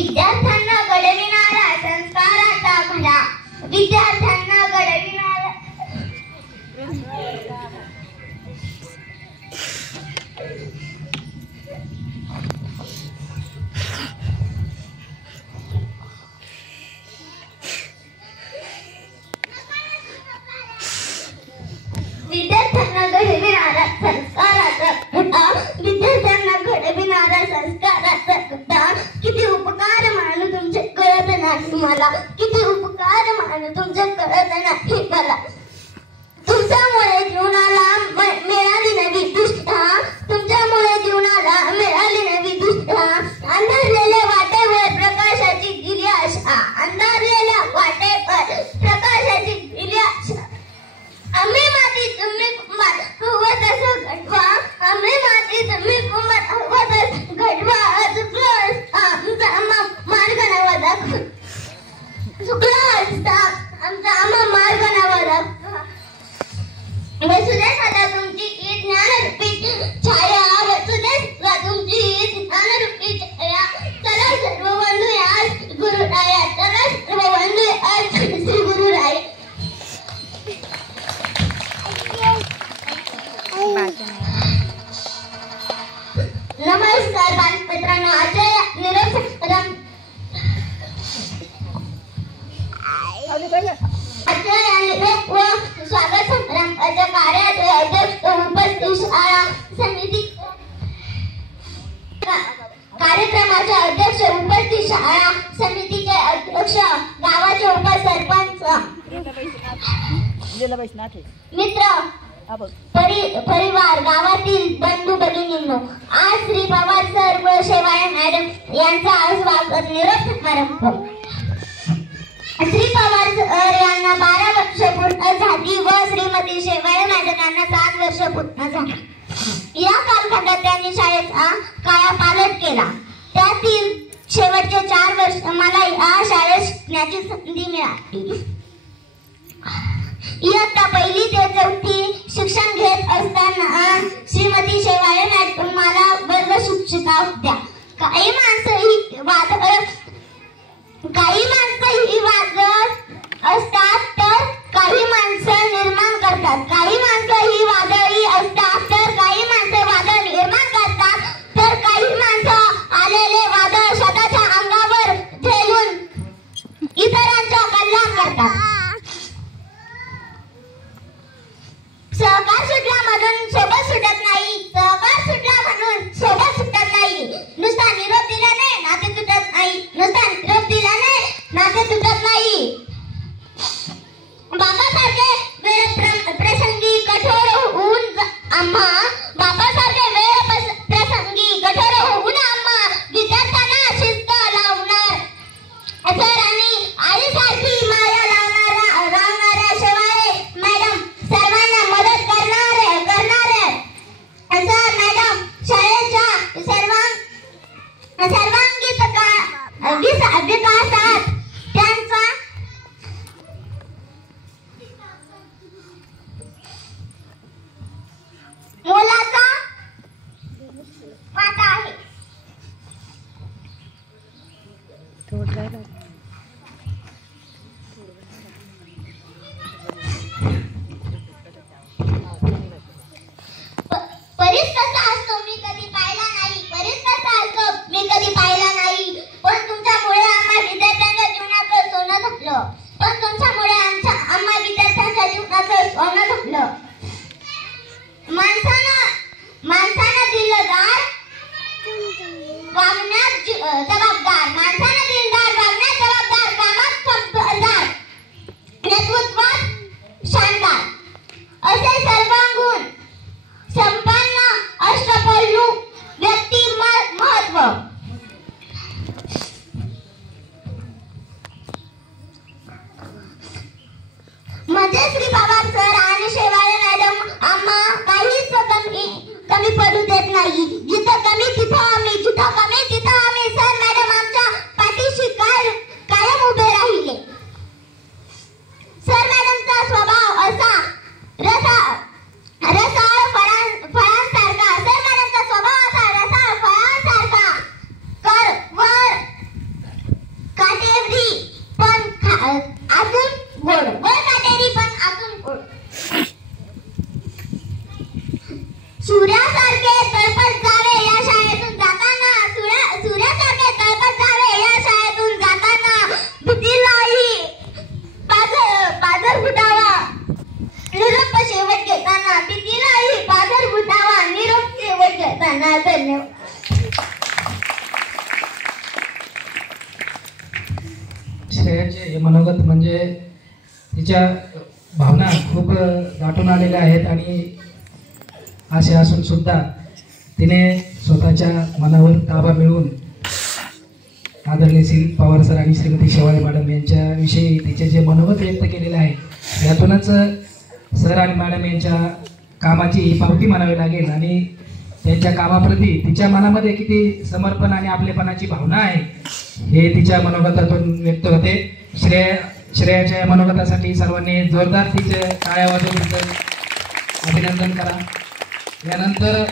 विद्यार्थ्यांना घडविणारा संस्काराचा खडा, विद्यार्थ्यांना घडविणारा संस्काराचा खडा, विद्यार्थ्यांना घडविणारा संस्काराचा खडा. किती उपकार मानू तुमचे कळत नाही मला, किती उपकार मानू तुमचे कळत नाही मला. तुमच्यामुळे जीवनाला मिळाली नवी दिशा, तुमच्यामुळे जीवनाला मिळाली नवी दिशा. अंधारलेल्या वाटेवर प्रकाशाची दिली आशा, अंधारलेल्या वाटेवर प्रकाशाची दिली आशा. आम्ही माती तुम्ही कुंभार, हवं तसं घडवा. आम्ही माती तुम्ही कुंभार, हवं तसं घडवा. चुकला असता आमचा मार्ग नवा दाखवा, चुकला असता आमचा मार्ग नवा दाखवा. वसुदे सदा तुमची ही ज्ञानरूपी छाया, वसुदे सदा तुमची ही ज्ञानरूपी छाया. चला सर्व वंदूया गुरुराया, चला सर्व वंदूया श्री गुरुराया. नमस्कार बालमित्रांनो, आजच्या निरोप व स्वागत समारंभाच्या कार्याचे अध्यक्ष उपस्थित शाळा समिती, कार्यक्रमाचे अध्यक्ष उपस्थित शाळा समितीचे अध्यक्ष, गावाचे उपसरपंच, मित्र, परिवार, गावातील बंधू भगिनींनो, आज श्री पवार सर व शेवाळे मॅडम यांचा स्वागत निरोप समारंभ. श्री पवार सर यांना 12 वर्ष पूर्ण झाली व श्रीमती शेवाळे मॅडम यांना 7 वर्ष पूर्ण झाली. या कालखंडात त्यांनी शाळेचा कायापालट केला. त्यातील शेवटचे 4 वर्ष मला या शाळेत शिकण्याची संधी मिळाली. इयत्ता 1ली ते 4थी शिक्षण घेत असताना श्रीमती शेवाळे मॅडम मला वर्ग शिक्षिका होत्या. काही माणसं ही वादळ असतात तर काही माणसं निर्माण करतात. काही माणसं ही वादळी असतात तर काही माणसं वादळ निर्माण करतात. तर काही माणसं आलेले वादळ स्वतःच्या अंगावर झेलून इतरांचा कल्याण करतात. सहकार सुटला म्हणून सोबत सुटत नाही, सहकार सुटला म्हणून सोबत सुटत नाही. नुसता निरोप दिल्याने नाते तुटत नाही, नुसता निरोप दिल्याने नाते तुटत नाही. बाबासारखे वेळ प्रसंगी कठोर होऊन बाबासारखे वेळ प्रसंगी कठोर होऊन आम्हा विद्यार्थ्यांना शिस्त लावणार सर आणि आईसारखी माया लावणाऱ्या शेवाळे मॅडम, सर्वांना मदत करणारे सर मॅडम, शाळेच्या सर्वांगीण विकासात त्यांचा मोलाचा वाटा आहे. परीस कसा असतो मी कधी पाहिला नाही, परीस कसा असतो मी कधी पाहिला नाही. पण तुमच्यामुळे आम्हा विद्यार्थ्यांच्या जीवनाचं सोनं झालं, पण तुमच्यामुळे आम्हा विद्यार्थ्यांच्या जीवनाचं सोनं झालं. माणसानं दिलदार वागण्यात जबाबदार, माणसानं दिलदार वागण्यात त्यांना धन्यवाद. श्रेयाचे हे मनोगत म्हणजे तिच्या भावना खूप दाटून आलेल्या आहेत आणि असे असून सुद्धा तिने स्वतःच्या मनावर ताबा मिळवून आदरणीय श्री पवार सर आणि श्रीमती शेवाळे मॅडम यांच्याविषयी तिचे जे मनोगत व्यक्त केलेले आहे यातूनच सर आणि मॅडम यांच्या कामाची पावती म्हणावी लागेल आणि त्यांच्या कामाप्रती तिच्या मनामध्ये किती समर्पण आणि आपलेपणाची भावना आहे हे तिच्या मनोगतातून व्यक्त होते. श्रेयाच्या या मनोगतासाठी सर्वांनी जोरदार तिचे टाळ्या वाजवून अभिनंदन करा. यानंतर